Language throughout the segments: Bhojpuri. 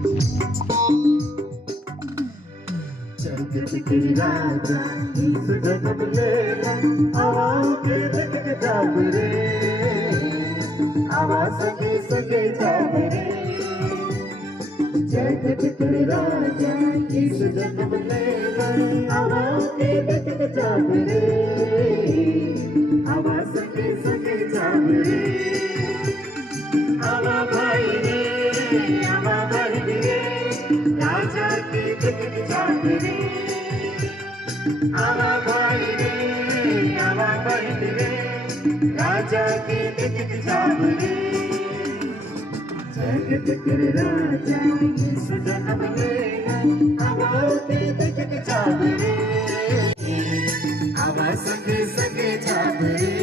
जगत के राजा इस जन्म लेना आवाओं के धक जाग रे, आवाज सगे सगे जाग रे। जगत के राजा इस जन्म लेना आवाओं के धक जाग रे, आवाज सगे सगे जाग रे। आवा भाई रे, आवा भाई रे, राजा की धक जाग रे। आवा भाई रे, आवा भाई रे, राजा की धक जाग रे। जगत के राजा इस जन्म लेना आवाओं के धक जाग रे, आवा सगे सगे जाग रे।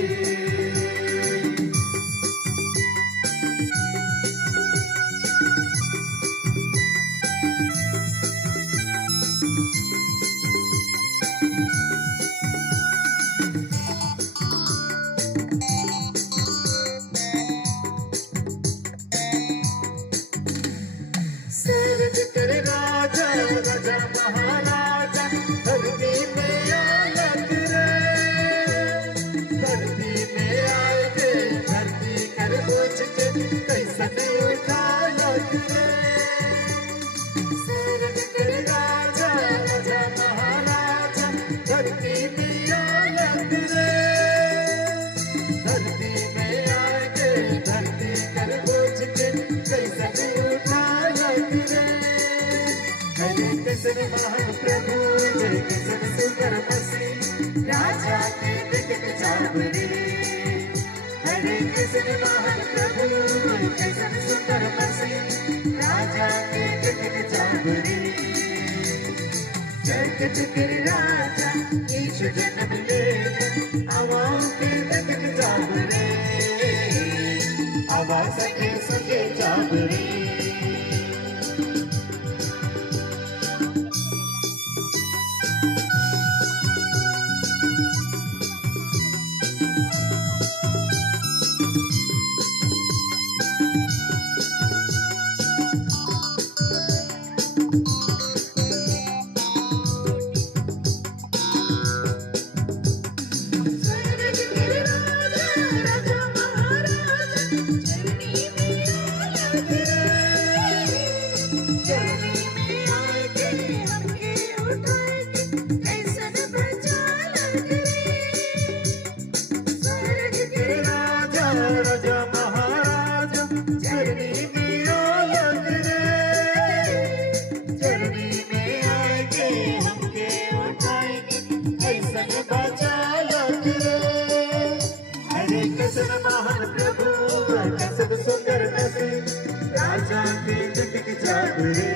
स्वर्ग के राजा राजा महाराजा धरती में आलत रे, धरती में आए थे धरती कर बोझ के कैसन उठालत रे। स्वर्ग के राजा राजा महाराजा धरती में आलत रे, धरती में आए थे धरती कर बोझ के कैसन कैसन महान प्रभु जय कैसन सुंदर मसीह राजा के धक जाग रे। हरे कैसन महान प्रभु कैसन सुंदर मसीह राजा के धक जाग रे। जगत के राजा यीशु जन्म लेना आवाओं के धक जाग रे, आवाज सगे सगे जाग रे। राजा महाराजा चरनी में आलत रे, चरनी में आएंगे हमके उठाएंगे कैसन बचालत रे। हरे कैसन महान प्रभु कैसन सुंदर मसीह राजा के धक जाग रे।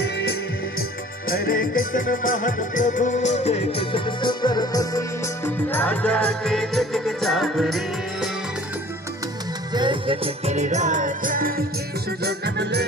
हरे कैसन महान प्रभु कैसन सुंदर मसीह राजा के धक जाग रे। जगत के राजा यीशु जन्म ले